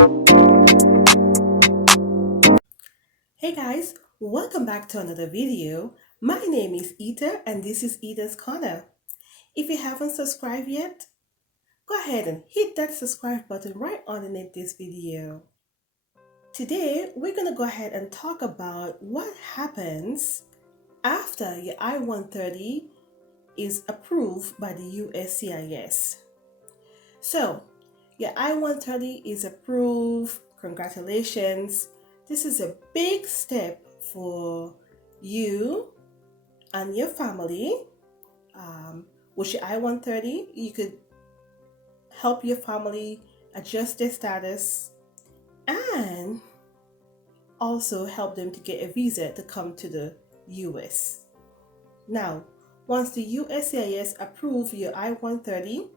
Hey guys, welcome back to another video. My name is Ita and this is Ita's Corner. If you haven't subscribed yet, go ahead and hit that subscribe button right underneath this video. Today, we're going to go ahead and talk about what happens after your I-130 is approved by the USCIS. So, your I-130 is approved. Congratulations. This is a big step for you and your family. With your I-130, you could help your family adjust their status and also help them to get a visa to come to the US. Now, once the USCIS approve your I-130,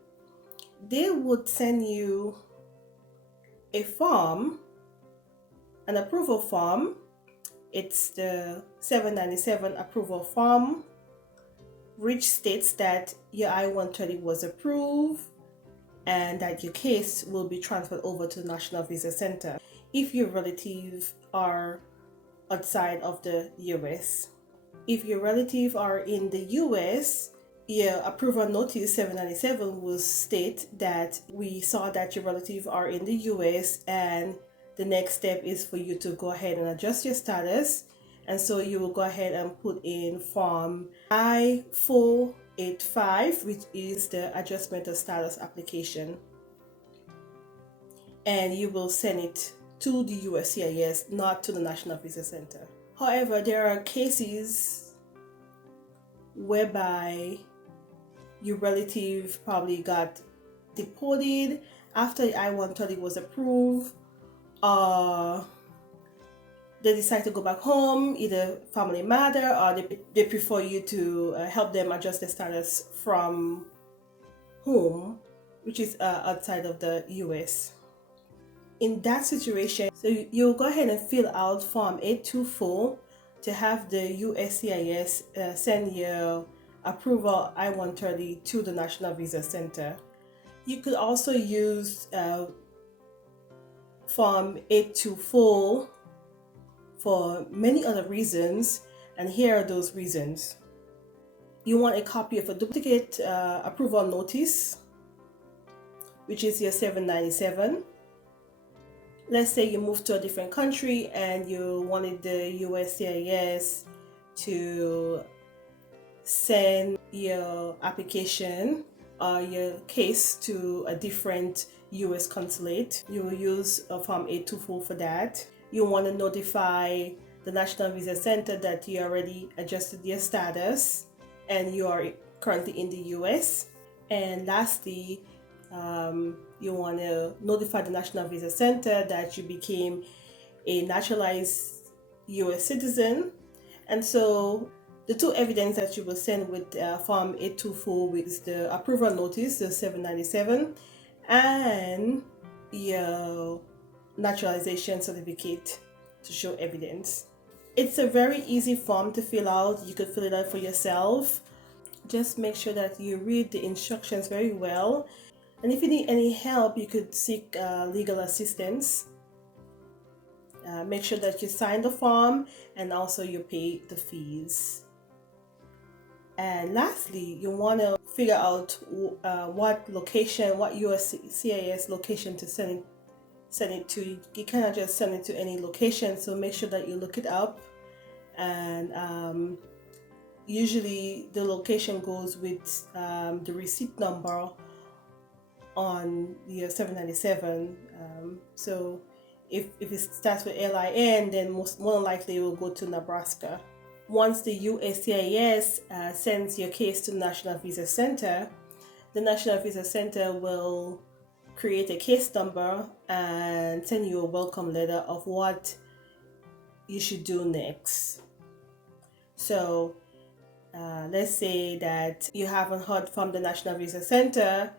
they would send you a form, an approval form. It's the 797 approval form, which states that your I-130 was approved and that your case will be transferred over to the National Visa Center if your relatives are outside of the US. If your relatives are in the US, your approval notice 797 will state that we saw that your relatives are in the US and the next step is for you to go ahead and adjust your status. And so you will go ahead and put in form I-485, which is the adjustment of status application. And you will send it to the USCIS, not to the National Visa Center. However, there are cases whereby your relative probably got deported after the I-130 was approved, or they decide to go back home, either family matter, or they prefer you to help them adjust their status from home, which is outside of the US. In that situation, so you'll go ahead and fill out Form 824 to have the USCIS send your approval I-130 to the National Visa Center. You could also use Form 824 for many other reasons, and here are those reasons. You want a copy of a duplicate approval notice, which is your 797. Let's say you moved to a different country and you wanted the USCIS to send your application or your case to a different US consulate. You will use a Form 824 for that. You want to notify the National Visa Center that you already adjusted your status and you are currently in the US. And lastly, you want to notify the National Visa Center that you became a naturalized US citizen. And so the two evidence that you will send with Form 824 is the approval notice, the 797, and your naturalization certificate to show evidence. It's a very easy form to fill out. You could fill it out for yourself. Just make sure that you read the instructions very well. And if you need any help, you could seek legal assistance. Make sure that you sign the form and also you pay the fees. And lastly, you want to figure out what location, what USCIS location to send it to. You cannot just send it to any location, so make sure that you look it up. And usually the location goes with the receipt number on the 797. So if it starts with LIN, then more likely it will go to Nebraska. Once the USCIS sends your case to the National Visa Center, the National Visa Center will create a case number and send you a welcome letter of what you should do next. So let's say that you haven't heard from the National Visa Center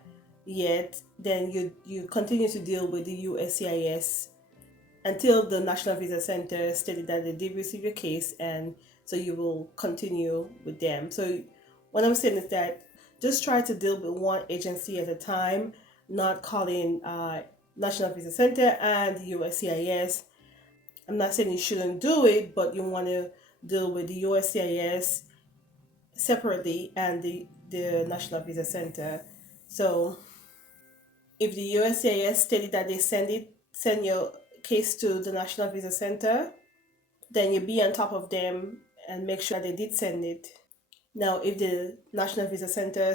yet, then you continue to deal with the USCIS until the National Visa Center stated that they did receive your case, and so you will continue with them. So what I'm saying is that just try to deal with one agency at a time, not calling National Visa Center and the USCIS. I'm not saying you shouldn't do it, but you want to deal with the USCIS separately and the National Visa Center. So if the USCIS stated that they send your case to the National Visa Center, then you be on top of them and make sure that they did send it. Now, if the National Visa Center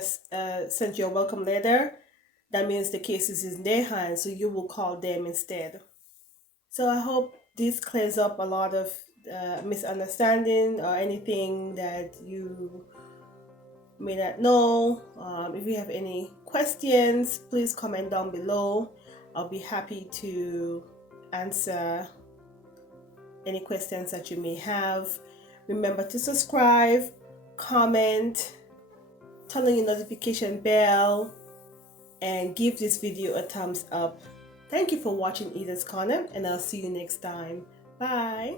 sent you a welcome letter, that means the case is in their hands, so you will call them instead. So I hope this clears up a lot of misunderstanding or anything that you may not know. If you have any questions, please comment down below. I'll be happy to answer any questions that you may have. Remember to subscribe, comment, turn on your notification bell, and give this video a thumbs up. Thank you for watching Edith's Corner, and I'll see you next time. Bye.